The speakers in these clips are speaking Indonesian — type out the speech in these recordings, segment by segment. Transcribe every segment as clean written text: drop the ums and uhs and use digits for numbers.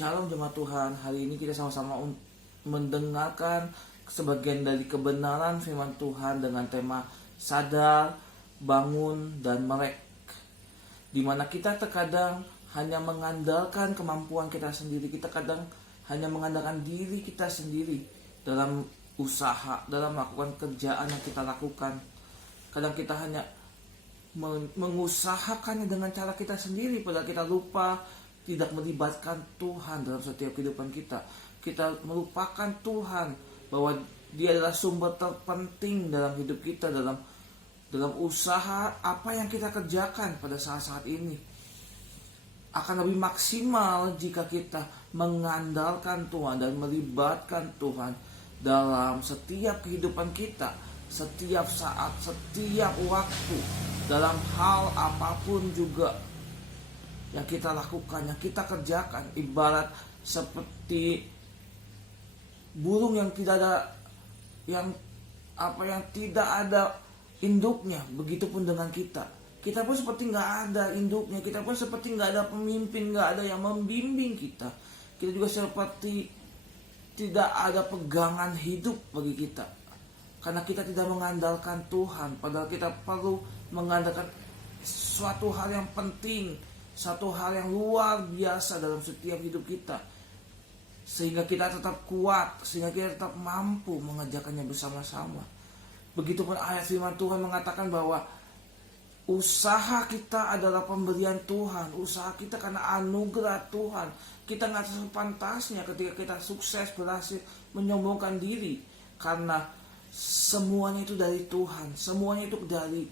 Shalom jemaat Tuhan, hari ini kita sama-sama mendengarkan sebagian dari kebenaran firman Tuhan dengan tema sadar, bangun, dan melek. Dimana kita terkadang hanya mengandalkan kemampuan kita sendiri, kita kadang hanya mengandalkan diri kita sendiri dalam usaha, dalam melakukan kerjaan yang kita lakukan. Kadang kita hanya mengusahakannya dengan cara kita sendiri, padahal kita lupa tidak melibatkan Tuhan dalam setiap kehidupan kita. Kita melupakan Tuhan bahwa Dia adalah sumber terpenting dalam hidup kita, dalam usaha apa yang kita kerjakan pada saat-saat ini. Akan lebih maksimal jika kita mengandalkan Tuhan dan melibatkan Tuhan dalam setiap kehidupan kita, setiap saat, setiap waktu, dalam hal apapun juga yang kita lakukan, yang kita kerjakan. Ibarat seperti burung yang tidak ada tidak ada induknya, begitupun dengan kita. Kita pun seperti nggak ada induknya, kita pun seperti nggak ada pemimpin, nggak ada yang membimbing kita. Kita juga seperti tidak ada pegangan hidup bagi kita, karena kita tidak mengandalkan Tuhan. Padahal kita perlu mengandalkan suatu hal yang penting, satu hal yang luar biasa dalam setiap hidup kita, sehingga kita tetap kuat, sehingga kita tetap mampu mengerjakannya bersama-sama. Begitupun ayat firman Tuhan mengatakan bahwa usaha kita adalah pemberian Tuhan, usaha kita karena anugerah Tuhan. Kita nggak sepantasnya ketika kita sukses, berhasil menyombongkan diri, karena semuanya itu dari Tuhan, semuanya itu dari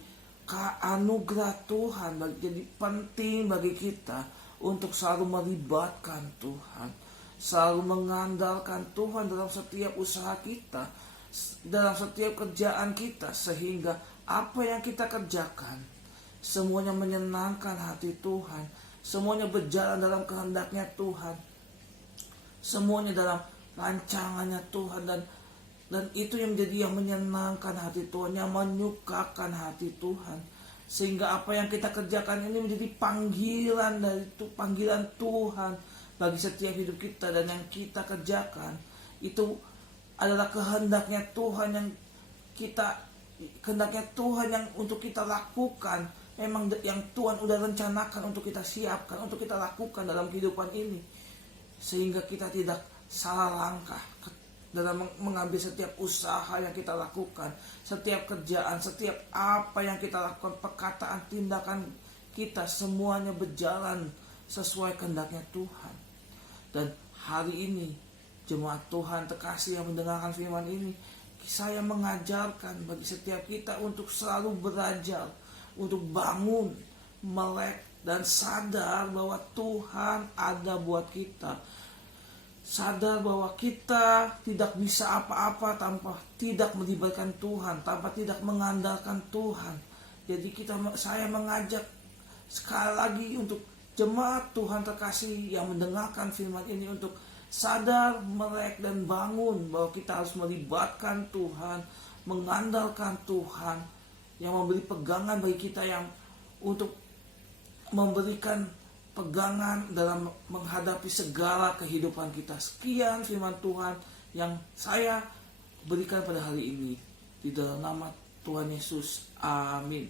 anugerah Tuhan. Jadi penting bagi kita untuk selalu melibatkan Tuhan, selalu mengandalkan Tuhan dalam setiap usaha kita, dalam setiap kerjaan kita, sehingga apa yang kita kerjakan semuanya menyenangkan hati Tuhan, semuanya berjalan dalam kehendaknya Tuhan, semuanya dalam rancangannya Tuhan, dan itu yang menjadi yang menyenangkan hati Tuhan, yang menyukakan hati Tuhan. Sehingga apa yang kita kerjakan ini menjadi panggilan Tuhan bagi setiap hidup kita. Dan yang kita kerjakan itu adalah kehendaknya Tuhan, kehendaknya Tuhan yang untuk kita lakukan. Memang yang Tuhan udah rencanakan untuk kita siapkan, untuk kita lakukan dalam kehidupan ini, sehingga kita tidak salah langkah dalam mengambil setiap usaha yang kita lakukan, setiap kerjaan, setiap apa yang kita lakukan, perkataan, tindakan kita, semuanya berjalan sesuai kehendaknya Tuhan. Dan hari ini jemaat Tuhan terkasih yang mendengarkan firman ini, saya mengajarkan bagi setiap kita untuk selalu belajar, untuk bangun, melek, dan sadar bahwa Tuhan ada buat kita. Sadar bahwa kita tidak bisa apa-apa tanpa tidak melibatkan Tuhan, tanpa tidak mengandalkan Tuhan. Jadi saya mengajak sekali lagi untuk jemaat Tuhan terkasih yang mendengarkan firman ini untuk sadar, melek, dan bangun bahwa kita harus melibatkan Tuhan, mengandalkan Tuhan yang memberi pegangan bagi kita, yang untuk memberikan pegangan dalam menghadapi segala kehidupan kita. Sekian firman Tuhan yang saya berikan pada hari ini. Di dalam nama Tuhan Yesus, amin.